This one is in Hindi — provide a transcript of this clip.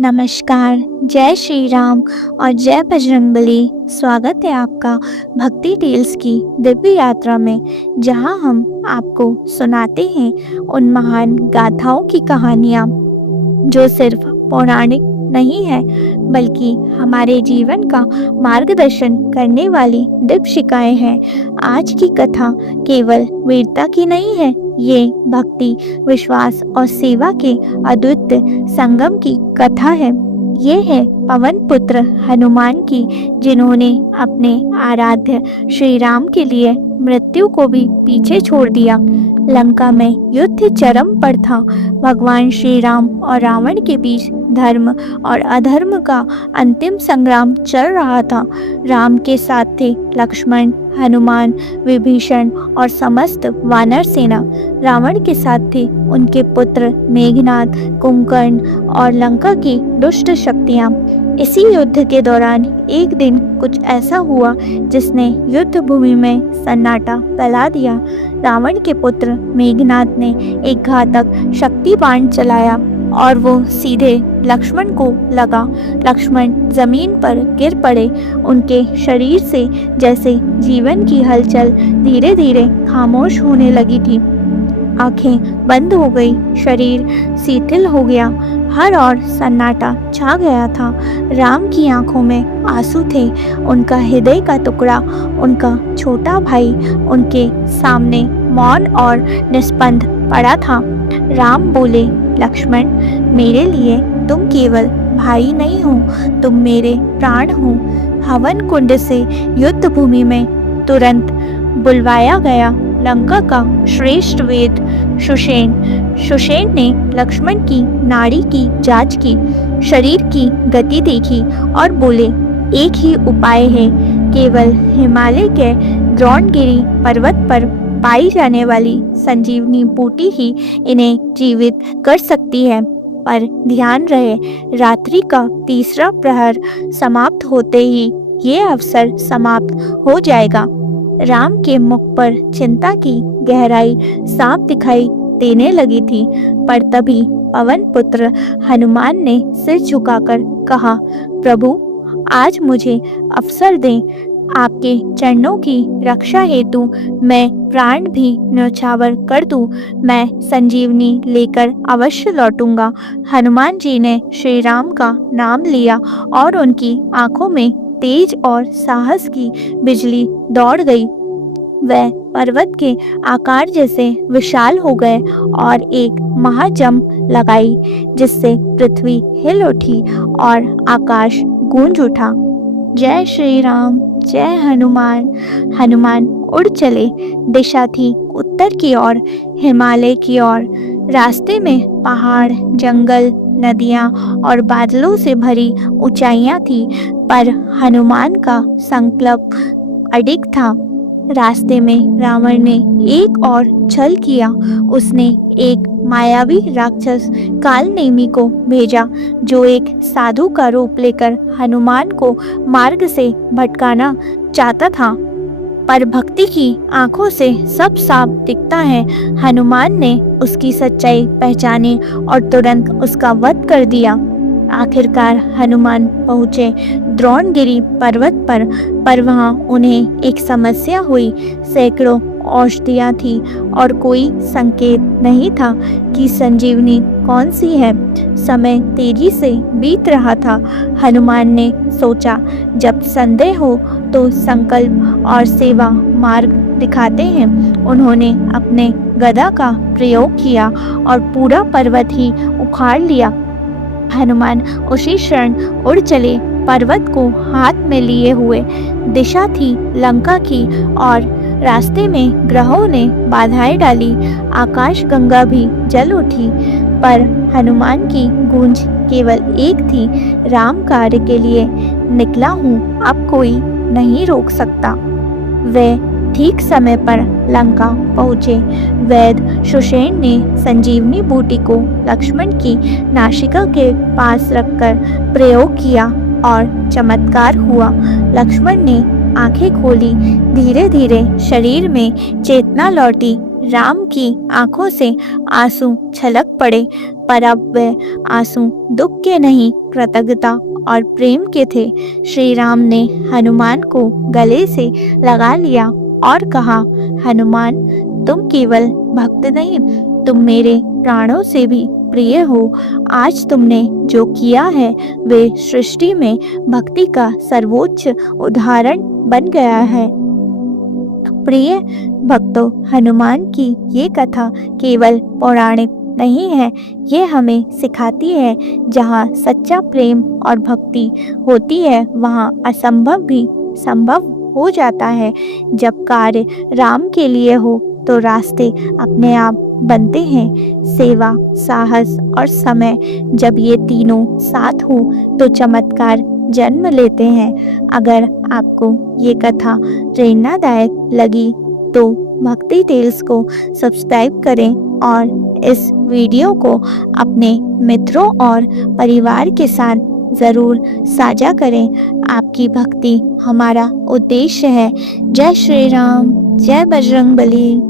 नमस्कार, जय श्री राम और जय बजरंगबली। स्वागत है आपका भक्ति टेल्स की दिव्य यात्रा में, जहां हम आपको सुनाते हैं उन महान गाथाओं की कहानियां जो सिर्फ पौराणिक नहीं है, बल्कि हमारे जीवन का मार्गदर्शन करने वाली दीपशिखाएं हैं। आज की कथा केवल वीरता की नहीं है, ये भक्ति, विश्वास और सेवा के अद्वितीय संगम की कथा है। ये है पवन पुत्र हनुमान की, जिन्होंने अपने आराध्य श्री राम के लिए मृत्यु को भी पीछे छोड़ दिया। लंका में युद्ध चरम पर था। भगवान श्री राम और रावण के बीच धर्म और अधर्म का अंतिम संग्राम चल रहा था। राम के साथ थे लक्ष्मण, हनुमान, विभीषण और समस्त वानर सेना। रावण के साथ थे उनके पुत्र मेघनाद, कुंभकर्ण और लंका की दुष्ट शक्तियां। इसी युद्ध के दौरान एक दिन कुछ ऐसा हुआ जिसने युद्ध भूमि में सन्नाटा फैला दिया। रावण के पुत्र मेघनाद ने एक घातक शक्ति बाण चलाया और वो सीधे लक्ष्मण को लगा। लक्ष्मण जमीन पर गिर पड़े। उनके शरीर से जैसे जीवन की हलचल धीरे धीरे खामोश होने लगी थी। आंखें बंद हो गई, शरीर शिथिल हो गया, हर ओर सन्नाटा छा गया था। राम की आंखों में आंसू थे। उनका हृदय का टुकड़ा, उनका छोटा भाई, उनके सामने मौन और निस्पंद पड़ा था। राम बोले, लक्ष्मण, मेरे लिए तुम केवल भाई नहीं हो, तुम मेरे प्राण हो। हवन कुंड से युद्ध भूमि में तुरंत बुलवाया गया लंका का श्रेष्ठ वेद सुषेण ने लक्ष्मण की नाड़ी की जांच की, शरीर की गति देखी और बोले, एक ही उपाय है। केवल हिमालय के द्रोणगिरी पर्वत पर पाई जाने वाली संजीवनी बूटी ही इन्हें जीवित कर सकती है। पर ध्यान रहे, रात्रि का तीसरा प्रहर समाप्त होते ही ये अवसर समाप्त हो जाएगा। राम के मुख पर चिंता की गहराई साफ दिखाई देने लगी थी। पर तभी पवन पुत्र हनुमान ने सिर झुकाकर कहा, प्रभु, आज मुझे अवसर दें। आपके चरणों की रक्षा हेतु मैं प्राण भी न्यौछावर कर दूं। मैं संजीवनी लेकर अवश्य लौटूंगा। हनुमान जी ने श्री राम का नाम लिया और उनकी आंखों में तेज और साहस की बिजली दौड़ गई। वह पर्वत के आकार जैसे विशाल हो गए और एक महाजंप लगाई, जिससे पृथ्वी हिल उठी और आकाश गूंज उठा। जय श्री राम, जय हनुमान। हनुमान उड़ चले। दिशा थी उत्तर की ओर, हिमालय की ओर। रास्ते में पहाड़, जंगल, नदियां और बादलों से भरी ऊंचाइयां थी, पर हनुमान का संकल्प अडिग था। रास्ते में रावण ने एक और छल किया। उसने एक मायावी राक्षस कालनेमी को भेजा, जो एक साधु का रूप लेकर हनुमान को मार्ग से भटकाना चाहता था। पर भक्ति की आंखों से सब साफ दिखता है। हनुमान ने उसकी सच्चाई पहचानी और तुरंत उसका वध कर दिया। आखिरकार हनुमान पहुँचे द्रोणगिरी पर्वत पर वहाँ उन्हें एक समस्या हुई। सैकड़ों औषधियाँ थी और कोई संकेत नहीं था कि संजीवनी कौन सी है। समय तेजी से बीत रहा था। हनुमान ने सोचा, जब संदेह हो तो संकल्प और सेवा मार्ग दिखाते हैं। उन्होंने अपने गदा का प्रयोग किया और पूरा पर्वत ही उखाड़ लिया। हनुमान उसी क्षण उड़ चले, पर्वत को हाथ में लिए हुए। दिशा थी लंका की और रास्ते में ग्रहों ने बाधाएं डाली। आकाश गंगा भी जल उठी, पर हनुमान की गूंज केवल एक थी, राम कार्य के लिए निकला हूँ, अब कोई नहीं रोक सकता। वे ठीक समय पर लंका पहुँचे। वैद्य सुषेण ने संजीवनी बूटी को लक्ष्मण की नासिका के पास रखकर प्रयोग किया और चमत्कार हुआ। लक्ष्मण ने आंखें खोली, धीरे धीरे शरीर में चेतना लौटी। राम की आंखों से आंसू छलक पड़े, पर अब वे आंसू दुख के नहीं, कृतज्ञता और प्रेम के थे। श्री राम ने हनुमान को गले से लगा लिया और कहा, हनुमान, तुम केवल भक्त नहीं, तुम मेरे प्राणों से भी प्रिय हो। आज तुमने जो किया है वे सृष्टि में भक्ति का सर्वोच्च उदाहरण बन गया है। प्रिय भक्तों, हनुमान की ये कथा केवल पौराणिक नहीं है, ये हमें सिखाती है जहाँ सच्चा प्रेम और भक्ति होती है वहाँ असंभव भी संभव हो जाता है। जब कार्य राम के लिए हो तो रास्ते अपने आप बनते हैं। सेवा, साहस और समय, जब ये तीनों साथ हो तो चमत्कार जन्म लेते हैं। अगर आपको ये कथा प्रेरणादायक लगी तो भक्ति टेल्स को सब्सक्राइब करें और इस वीडियो को अपने मित्रों और परिवार के साथ ज़रूर साझा करें। आपकी भक्ति हमारा उद्देश्य है। जय श्री राम, जय बजरंगबली।